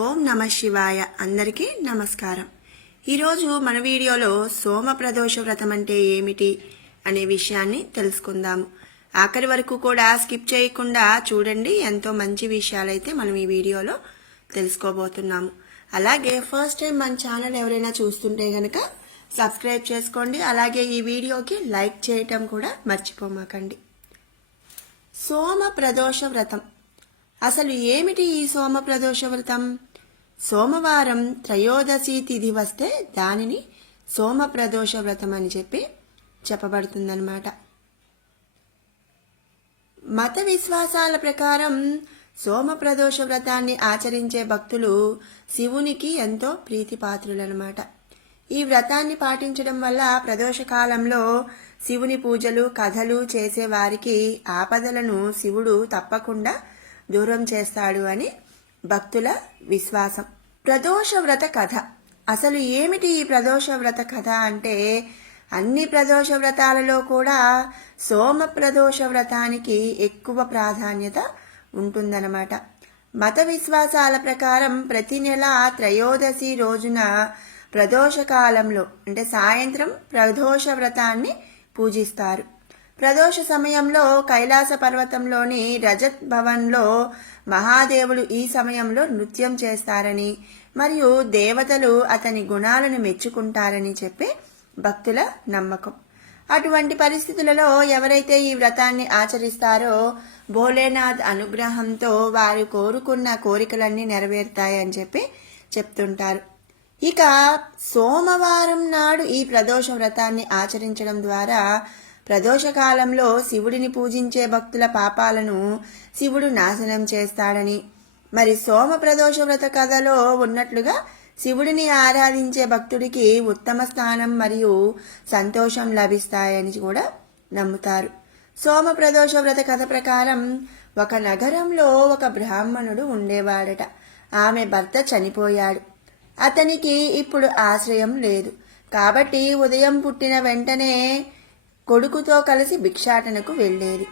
ఓం నమ శివాయ. అందరికీ నమస్కారం. ఈరోజు మన వీడియోలో సోమ ప్రదోష వ్రతం అంటే ఏమిటి అనే విషయాన్ని తెలుసుకుందాము. ఆఖరి వరకు కూడా స్కిప్ చేయకుండా చూడండి. ఎంతో మంచి విషయాలైతే మనం ఈ వీడియోలో తెలుసుకోబోతున్నాము. అలాగే ఫస్ట్ టైం మన ఛానల్ ఎవరైనా చూస్తుంటే గనక సబ్స్క్రైబ్ చేసుకోండి. అలాగే ఈ వీడియోకి లైక్ చేయటం కూడా మర్చిపోమాకండి. సోమ ప్రదోష వ్రతం అసలు ఏమిటి ఈ సోమ ప్రదోష వ్రతం? సోమవారం త్రయోదశి తిథి వస్తే దానిని సోమ ప్రదోష వ్రతం అని చెప్పబడుతుందన్నమాట. మత విశ్వాసాల ప్రకారం సోమ ప్రదోష వ్రతాన్ని ఆచరించే భక్తులు శివునికి ఎంతో ప్రీతిపాత్రులన్నమాట. ఈ వ్రతాన్ని పాటించడం వల్ల ప్రదోష కాలంలో శివుని పూజలు కథలు చేసే వారికి ఆపదలను శివుడు తప్పకుండా దూరం చేస్తాడు అని భక్తుల విశ్వాసం. ప్రదోష వ్రత కథ అసలు ఏమిటి? ఈ ప్రదోష వ్రత కథ అంటే అన్ని ప్రదోష వ్రతాలలో కూడా సోమ ప్రదోష వ్రతానికి ఎక్కువ ప్రాధాన్యత ఉంటుందన్నమాట. మత విశ్వాసాల ప్రకారం ప్రతి నెల త్రయోదశి రోజున ప్రదోష కాలంలో అంటే సాయంత్రం ప్రదోష వ్రతాన్ని పూజిస్తారు. ప్రదోష సమయంలో కైలాస పర్వతంలోని రజత్ భవన్లో మహాదేవుడు ఈ సమయంలో నృత్యం చేస్తారని మరియు దేవతలు అతని గుణాలను మెచ్చుకుంటారని భక్తుల నమ్మకం. అటువంటి పరిస్థితులలో ఎవరైతే ఈ వ్రతాన్ని ఆచరిస్తారో భోలేనాథ్ అనుగ్రహంతో వారు కోరుకున్న కోరికలన్నీ నెరవేరుతాయని చెప్తుంటారు. ఇక సోమవారం నాడు ఈ ప్రదోష వ్రతాన్ని ఆచరించడం ద్వారా ప్రదోష కాలంలో శివుడిని పూజించే భక్తుల పాపాలను శివుడు నాశనం చేస్తాడని, మరి సోమ ప్రదోష వ్రత కథలో ఉన్నట్లుగా శివుడిని ఆరాధించే భక్తుడికి ఉత్తమ స్థానం మరియు సంతోషం లభిస్తాయని కూడా నమ్ముతారు. సోమ ప్రదోష వ్రత కథ ప్రకారం ఒక నగరంలో ఒక బ్రాహ్మణుడు ఉండేవాడట. ఆమె భర్త చనిపోయాడు. అతనికి ఇప్పుడు ఆశ్రయం లేదు. కాబట్టి ఉదయం పుట్టిన వెంటనే కొడుకుతో కలిసి భిక్షాటనకు వెళ్ళేది.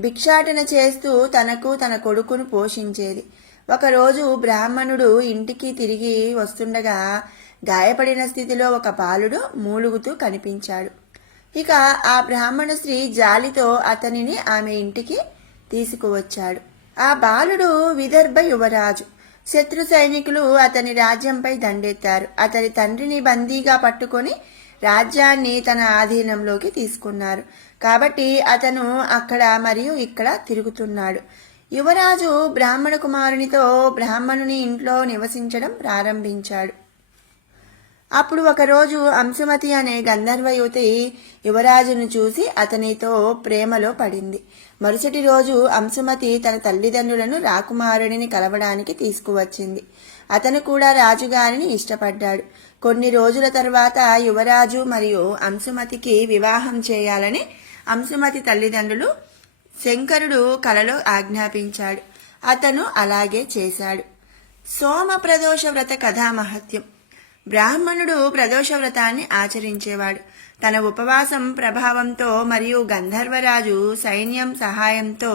భిక్షాటన చేస్తూ తనకు తన కొడుకును పోషించేది. ఒకరోజు బ్రాహ్మణుడు ఇంటికి తిరిగి వస్తుండగా గాయపడిన స్థితిలో ఒక బాలుడు మూలుగుతూ కనిపించాడు. ఇక ఆ బ్రాహ్మణ స్త్రీ జాలితో అతనిని ఆమె ఇంటికి తీసుకువచ్చాడు. ఆ బాలుడు విదర్భ యువరాజు. శత్రు సైనికులు అతని రాజ్యంపై దండెత్తారు. అతని తండ్రిని బందీగా పట్టుకొని రాజ్యాన్ని తన ఆధీనంలోకి తీసుకున్నారు. కాబట్టి అతను అక్కడ మరియు ఇక్కడ తిరుగుతున్నాడు. యువరాజు బ్రాహ్మణ కుమారునితో బ్రాహ్మణుని ఇంట్లో నివసించడం ప్రారంభించాడు. అప్పుడు ఒకరోజు అంశుమతి అనే గంధర్వ యువతి యువరాజును చూసి అతనితో ప్రేమలో పడింది. మరుసటి రోజు అంశుమతి తన తల్లిదండ్రులను రాకుమారుడిని కలవడానికి తీసుకువచ్చింది. అతను కూడా రాజుగారిని ఇష్టపడ్డాడు. కొన్ని రోజుల తర్వాత యువరాజు మరియు అంశుమతికి వివాహం చేయాలని అంశుమతి తల్లిదండ్రులు శంకరుడు కలలో ఆజ్ఞాపించాడు. అతను అలాగే చేశాడు. సోమ ప్రదోష వ్రత కథా మహత్యం. బ్రాహ్మణుడు ప్రదోష వ్రతాన్ని ఆచరించేవాడు. తన ఉపవాసం ప్రభావంతో మరియు గంధర్వరాజు సైన్యం సహాయంతో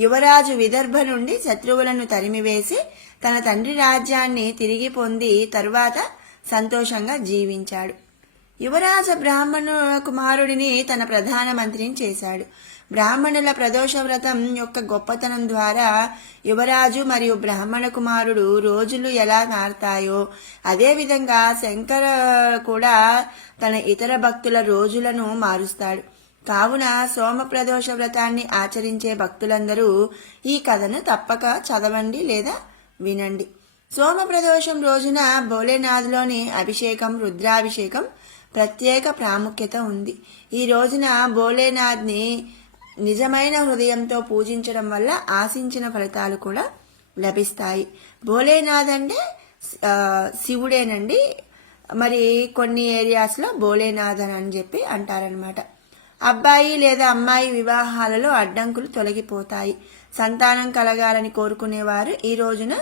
యువరాజు విదర్భ నుండి శత్రువులను తరిమివేసి తన తండ్రి రాజ్యాన్ని తిరిగి పొంది తరువాత సంతోషంగా జీవించాడు. యువరాజు బ్రాహ్మణ కుమారుడిని తన ప్రధానమంత్రిని చేశాడు. బ్రాహ్మణుల ప్రదోష వ్రతం యొక్క గొప్పతనం ద్వారా యువరాజు మరియు బ్రాహ్మణ కుమారుడు రోజులు ఎలా మారతాయో అదేవిధంగా శంకర కూడా తన ఇతర భక్తుల రోజులను మారుస్తాడు. కావున సోమ ప్రదోష వ్రతాన్ని ఆచరించే భక్తులందరూ ఈ కథను తప్పక చదవండి లేదా వినండి. సోమ ప్రదోషం రోజున భోలేనాథ్లోని అభిషేకం రుద్రాభిషేకం ప్రత్యేక ప్రాముఖ్యత ఉంది. ఈ రోజున భోలేనాథ్ని నిజమైన హృదయంతో పూజించడం వల్ల ఆశించిన ఫలితాలు కూడా లభిస్తాయి. భోలేనాథ్ అంటే శివుడేనండి. మరి కొన్ని ఏరియాస్లో భోలేనాథ్ అని అంటారనమాట. అబ్బాయి లేదా అమ్మాయి వివాహాలలో అడ్డంకులు తొలగిపోతాయి. సంతానం కలగాలని కోరుకునేవారు ఈ రోజున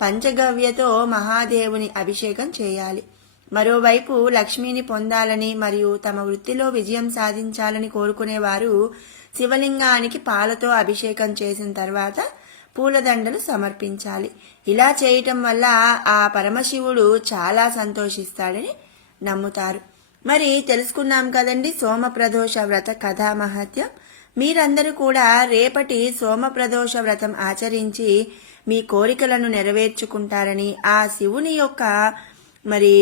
పంచగవ్యతో మహాదేవుని అభిషేకం చేయాలి. మరోవైపు లక్ష్మిని పొందాలని మరియు తమ వృత్తిలో విజయం సాధించాలని కోరుకునేవారు శివలింగానికి పాలతో అభిషేకం చేసిన తర్వాత పూలదండలు సమర్పించాలి. ఇలా చేయటం వల్ల ఆ పరమశివుడు చాలా సంతోషిస్తాడని నమ్ముతారు. మరి తెలుసుకున్నాం కదండి సోమప్రదోష వ్రత కథా మహత్యం. మీరందరూ కూడా రేపటి సోమప్రదోష వ్రతం ఆచరించి మీ కోరికలను నెరవేర్చుకుంటారని, ఆ శివుని యొక్క మరి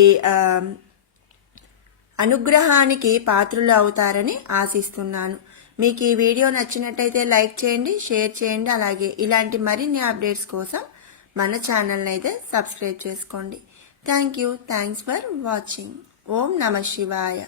అనుగ్రహానికి పాత్రులు అవుతారని ఆశిస్తున్నాను. మీకు ఈ వీడియో నచ్చినట్టయితే లైక్ చేయండి, షేర్ చేయండి. అలాగే ఇలాంటి మరిన్ని అప్డేట్స్ కోసం మన ఛానల్ని అయితే సబ్స్క్రైబ్ చేసుకోండి. Thanks for watching. ఓం నమః శివాయ.